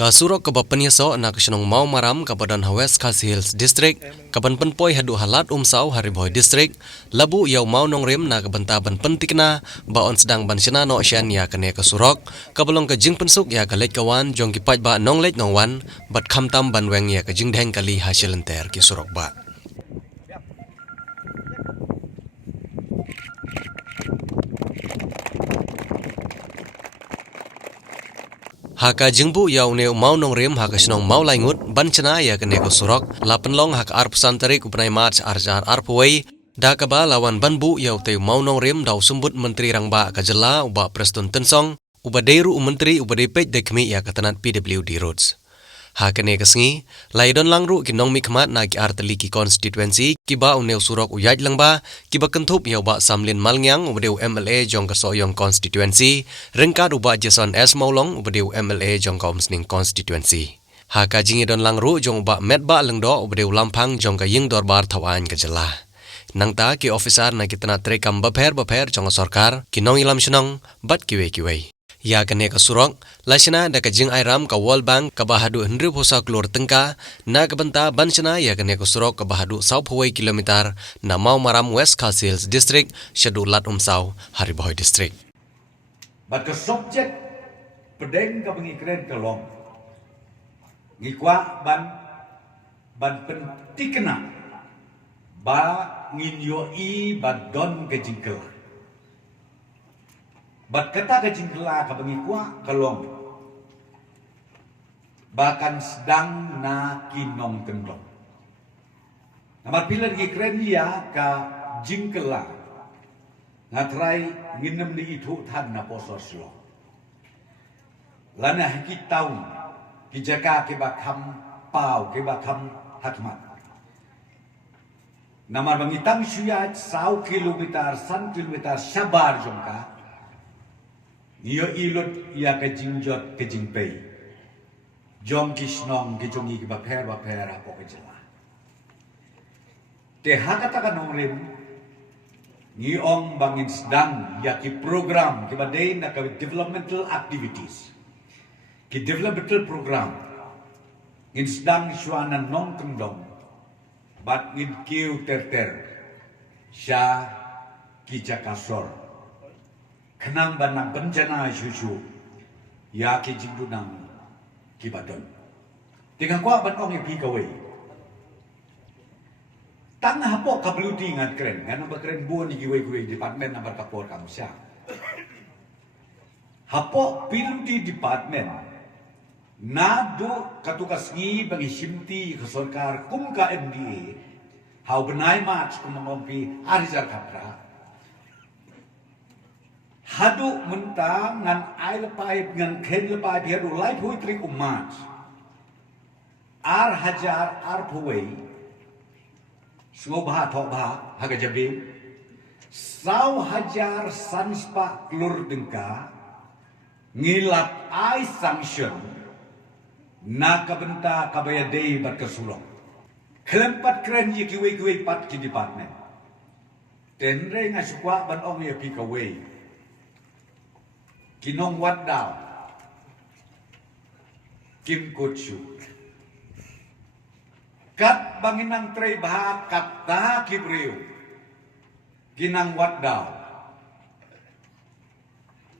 Kasurok kabapan yaso na kasunong mau maram kabadan West Khasi Hills District, kaban penpoi hadu halat umsau Hariboy District, labu yau mau nongrim na kabantaban pentikna, baon sedang bansina no sian ya kene kasurok, kabalong kajing pensuk ya kalej kawan, jong kipat ba nonglej nongwan, bat kamtam banweng ya kajing deng kali hasil enter kisurok ba. Haka jingbu yau neu mau nongrim haka sinong mau laingut bancana ya kene ko surok lapen long haka arp santarik upnai march arjar arpway da kaba lawan banbu yau teu mau nongrim dau sumbut menteri rangba kajela uba Preston Tensong uba deiru menteri uba depej dekmi ya katanat PWD roads. Haka ne kasngi laidon langru kinong mikmat na ki arteliki constituency kiba uneu surok uyaj langba kiba kentup yau ba samlin malngyang ubadeu MLA jong kasoyong constituency rengkat uba Jason S Maulong ubadeu MLA jong kaumsning constituency. Haka jingi don langru jong uba medba lengdo ubadeu lampang jong ka ying dorbar thawan kajela. Nangta ki officer na kitana trekam baper jong sorkar kinong ilam sinong bat kiwe. Ya kene kasurok lasina da kajing airam ka World Bank ka bahadu 100 hosa klor tengka na kabanta bansina ya kene kasurok ka bahadu 100 kilometer na mau maram West Khasi Hills District shadulat umsau Hariboy District. But the subject pedeng ka pengikren kelong ngikwa ban pentikna ba nginyo i badon kejingkel. Bat kata kejingkela ka pengikwa kelong bahkan sedang na kinong kendong. Namat pila ngikren ya ka jingkela ngatrai nginem di itu tan na posos lo. Lana hiki taun kijaka ke bakam pau ke bakam hatmat. Nama bangitang syuyat 100 kilometer sabar jongka. Iyo ilot ya kejingjot kejingpei. Jong kisnong kijongi kibaper apo kejela. Teha katakan nongrim ngiong bangin sedang ya ki program kibadai na ka developmental activities. Ki developmental program in sedang syuana nong kendong bat ngin kiu ter sya ki jakasor. Kenang banang bencana susu ya ki jingdunang ki badon. Dengan kuat ban ong pi kawai. Tang hapo kabluti ngat keren, ngana bakren buon ni giwe department number kapor kamsya. Hapo piluti department nado katukas ngi bagi simti ke sarkar kum ka MDA hau benai match kum ngompi arizar kapra. Hadu mentang ngan ai lepai ngan ken lepai biadu lai pui trik umat. Ar hajar ar puwei. Sngobha thobha haga jabi. Sau hajar sanspa klur dengka ngilap ai sanction na kabenta kabaya dei bat kesulong. Kelempat keren ye kiwe pat ki department. Tenre ngasukwa ban ong ye pi kawei. Kinong wat daw Kim Kutsu kat banginang tray baha kata kibriu kinang wat daw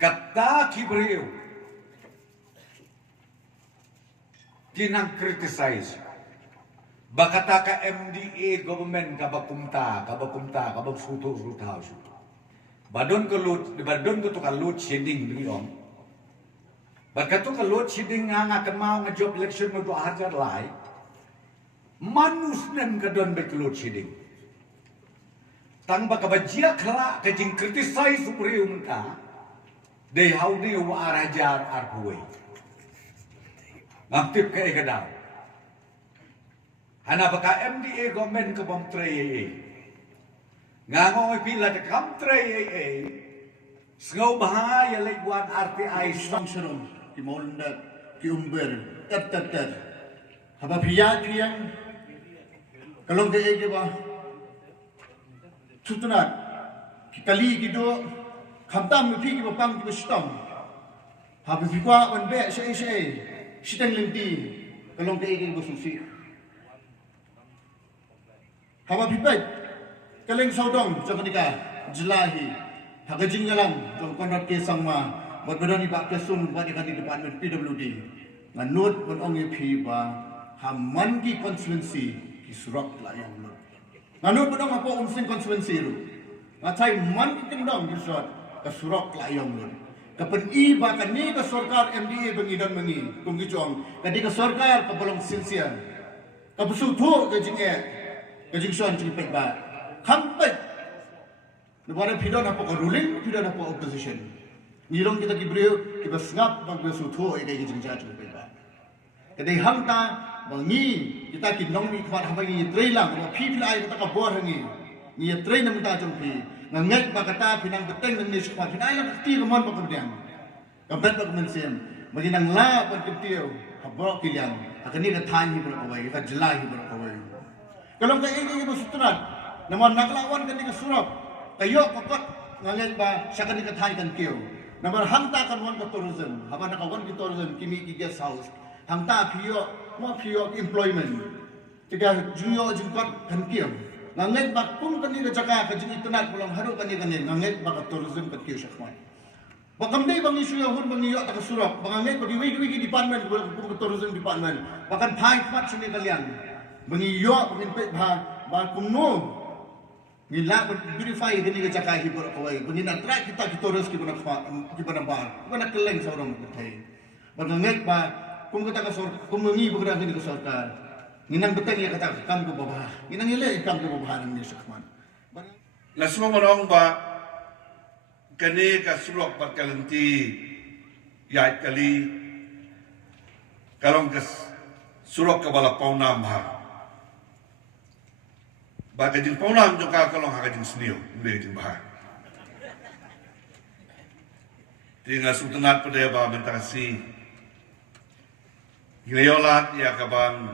kata kibriu kinang criticize bakata ka MDA government kabakumta kabagsuto Badon ko to ka load shedding biong. Bakato ka load shedding nga kemau nga job election mo 200 lai. Manus nem ka don be load shedding. Tang baka bajia kala ka jing criticize superior munta. They how they wa arajar arpuwe. Ngaptip ka ikadaw. Hana baka MDA government ka bom 3AA. Ngangong pila de kamtre sngau bahaya leguan RTI sanction ki molna ki umber tat haba piya kiyan kalong de ege ba tutuna ki kali gido khamtam mi phi ki ba pang ki ba stam haba fi kwa on be se Sidang linti kalong kaigay ko susi. Haba pipet kaleng saudong sa kanika jelahi hagajing ngalang jong konrat ke sangma badani ba kesun ba di department PWD nganut kon ong EP ba haman ki constituency ki surak layang lo nganut bodong apa umsing constituency ru ngatai man ki tindong ki surak layang lo kapan iba kan ni ka sarkar MDA bangidan mengi kung gijong kadi ka sarkar ka bolong sinsian ka busutu gajing gajing suan cipet ba kampet Lebaran pidon apa ko ruling, pidon apa opposition. Nilong kita kibriu, kita sengap bang besutu ini gajing jatuh beda. Kadai hamta bangi kita kinong ni kemar hampa ni trailang, PPI kita kabor hangi, ni train nam kita jompi. Nganget makata pinang beteng nang ni sekwat, pinai lang ti kemon pa kemudian. Kampet pa kemensiam, bagi nang la pa ketiau, habok kilian. Akan ni kathan hi berawai, kita jelai hi berawai. Kalau kita ini bersutrat, namun naklawan kan ni kesurap. Kayo kokot nganget ba siya kan ikatay kan kiyo. Naman hangta kan wan ka tourism. Haba nakawan ki tourism kimi ki guest house. Hangta piyo employment. Tiga junyo jingkot kan kiyo. Nganget ba kung kan ni jaka ka jing internet pulang haru kan ni nganget ba ka tourism kan kiyo siya kwan. Bakam day bang isu yahun bang iyo ta kasurap. Banganget bagi wigi department kung tourism department. Bakan thai mat sini kalian. Bang iyo bang impet ba kung no Nila verify gini ke cakai hibur kawai. Begini try kita terus kita nak bar. Kita nak keleng seorang betai. Banganget ba kung kita kasor kung mengi bergerak gini ke sarkar. Nginang betai ya kata kam ke bawah. Nginang ile kam ke bawah nang ni sakman. Lasmo morong ba kani ka sulok berkalenti ya kali kalong ke sulok ke bala paunam ha. Bagajing paunam juga kalong hagajing senio, bagajing bahar. Tinggal sultanat pada bah mentasi. Gileolat ya kaban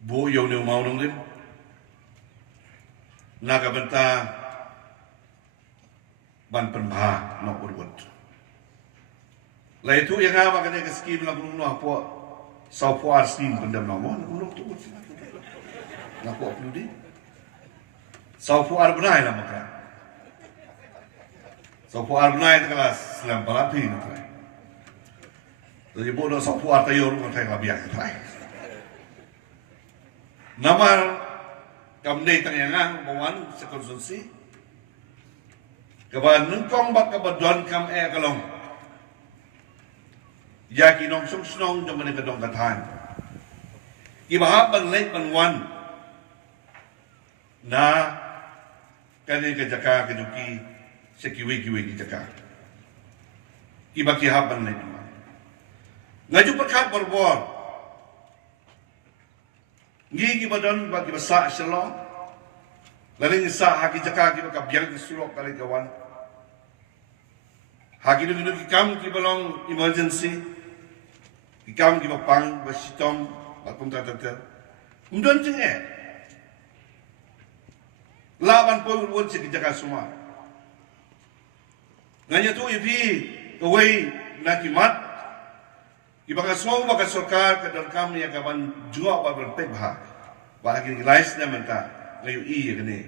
bu yau ni mau nonglim. Naga benta ban penbah nak urut. Lah itu yang apa kena ke skim nak guna apa? Saupo arsin pendam nama, nak tu urut. Nak apa perlu di? Saupo arbunai lah maka. Saupo arbunai itu kelas selam palapi itu. Jadi bodoh saupo artayor orang saya labiak itu. Nama kamdei tangangan bawan sekonsumsi. Kaban nungkong bak kabaduan kam kalong. Yaki nong sung jom ni kadong katan. Ibahap ban late ban wan. Na kani ke jaka ke duki sekiwi ki jaka. Iba ki haban late ban. Ngaju perkat berbor. Ngi badon bagi basa shalom. Laling sa haki jaka ki baka biang ki sulok kali kawan. Haki dulu ki kam ki balong emergency. Ki kam ki bapang basitom bakum tata. Undon jeng lawan pun urut ki jaka semua. Nganya tu ipi kawai nakimat ibaka semua baka sarkar kadar kami yang kawan jua ba berpebha. Ba lagi lais na menta ngayu i kini.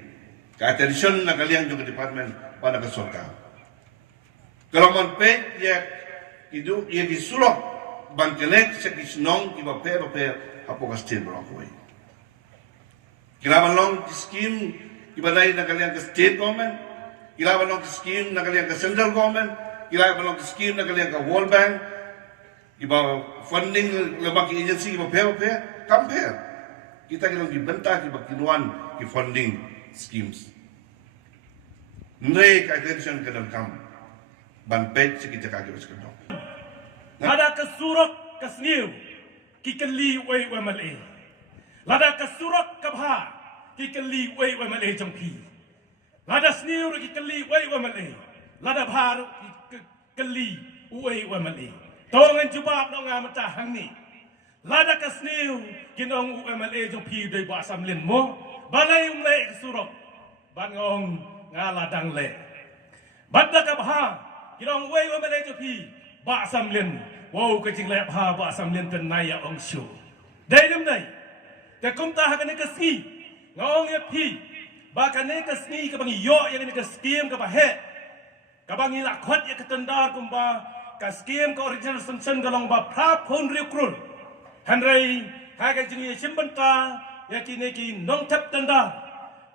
Ka tradition na kalian juga department pada ka sarkar. Kalau man pe ya idu ya gisulok bangkelek sa kisnong iba pe apo ka state brokoi. Kilaban long scheme ibalay na kalian ka state government, kilaban long scheme na kalian ka central government, kilaban long scheme na kalian ka World Bank, iba funding lembaga agency iba compare. Kita kilang dibentah iba kinuan ki funding schemes. Ndre ka attention ka dalam kam ban pet kita kagak usah kedong. Lada kesurak kesniu kikeli wei wemale. Lada kesurak kabha kikeli wei wemale jengpi. Lada sniu kikeli wei wemale. Lada bhar kikeli wei wemale. Tongan jubab dong ngamata hangni. Lada kesniu kinong wemale jengpi dei ba samlin mo. Balai umle kesurak ban ngong ngaladang le. Badda kabha kinong wei wemale jengpi ba samlin wow ke jing lep ha ba sam len ten nai ya ong shu dai dem dai te kum ta ha kan ke ski ngong ye pi ba kan ke ski ke bang yo ye kan ke skim ke ba he ke bang ila khot ye ke tendar kum ba ka skim ke original sanction ka long ba phra phon ri krul han rei ha ke jing ye sim ban ta ya ki ne ki nong thap tendar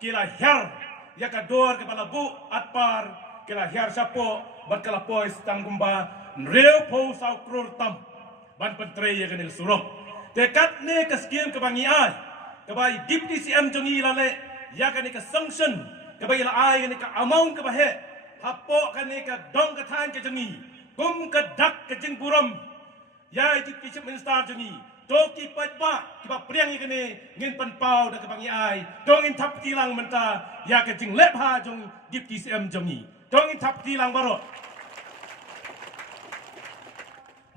kila her ya ka dor ke bala bu atpar kila her sapo bat kala pois tang kum ba real po sau krul tam ban pentre ye kan surok te kat ne ka skim ke bang ai ke bai deputy cm jongi la le ya kan ka sanction ke bai la ai kan ka amount ke ba he hapo kan ka dong ka than ke jongi kum ka dak ke jing buram ya deputy chief minister jongi toki pat ba ki ba priang ye kan ngin pan pau da ke bang ai dong in thap tilang menta ya ka jing lep ha jong deputy cm jongi dong in thap tilang barot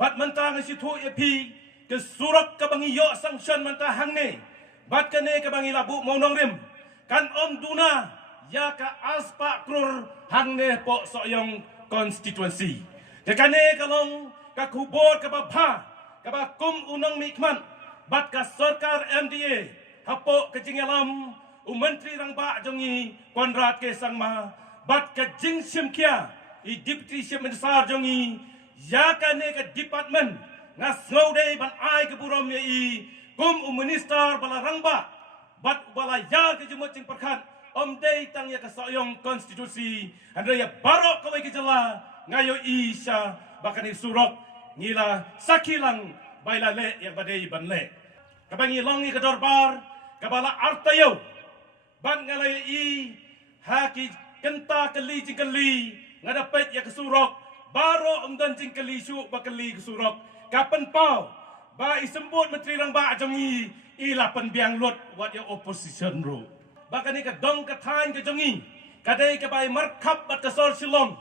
bat menta ngasi thu epi ke surat ke bangi yo sanction menta hang ne bat ke ne ke bangi labu monong rim kan om duna ya ka aspa krur hang ne po soyong constituency ke kane kalong ka kubor ke ba pha ke ba kum unang mikman bat ka sarkar MDA hapo ke jingalam menteri rang ba jongi Konrad ke sangma bat ke jing simkia I deputy chief minister jongi ya kane ke department ngas ngode ban ai ke burom ye I kum minister bala rangba bat bala ya ke jumot cing perkhat om dei tang ya ke soyong konstitusi andre ya barok kawai ke jala ngayo I sha bakani surok ngila sakilang baila le ya badai ban le kabangi longi ke dorbar kabala artayo ban ngalai I haki kenta keli cing keli ngadapet ya ke surok baro umdan cing keli su bakali ke surok kapan pau ba isembut menteri rang ba jongi ila penbiang lot wat ya opposition ro bakani ka dong ka thain ka jongi kadai ka bai markhap bat ka sol silong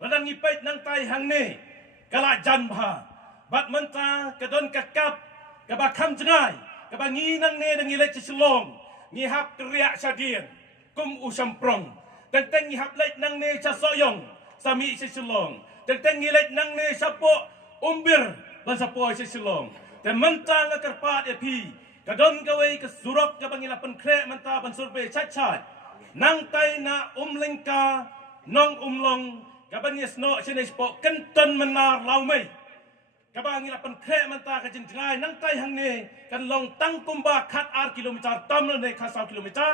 ladang ipait nang tai hang ne kala jan bha bat menta ka don ka kap ka ba kham jangai ka ba ngi nang ne dang ilai silong ngi hap kriya sadien kum usam prong teng ngi hap lait nang ne cha soyong sami silong teng ngi lait nang ne sapo umbir ban sapo silong te menta nga kerpat e pi kadon gawai ke surok ka bangila penkre menta ban survey chat nang tai na umlingka nong umlong ka bangis no sinis po kenton menar laumai ka bangila penkre menta ka jinjai nang tai hang ne kan long tang kumba khat ar kilometer tam ne kha 1 kilometer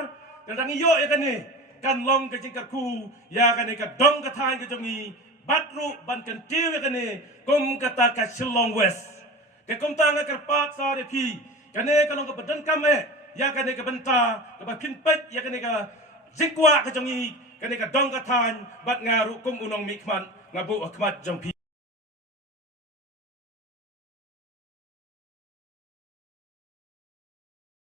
kadang yo ya kan ne kan long ka jingkar ku ya kan ne ka dong ka thain ka jongi batru ban kan tiu ya kan ne kum kata ka Shillong West ke kum tanga kerpat sa de pi kane kalong ka badan kame ya kane ka benta ka ba pinpet ya kane ka jingkwa ka jongi kane ka dong ka than bat ngaru kum unong mikman ngabu akmat jong pi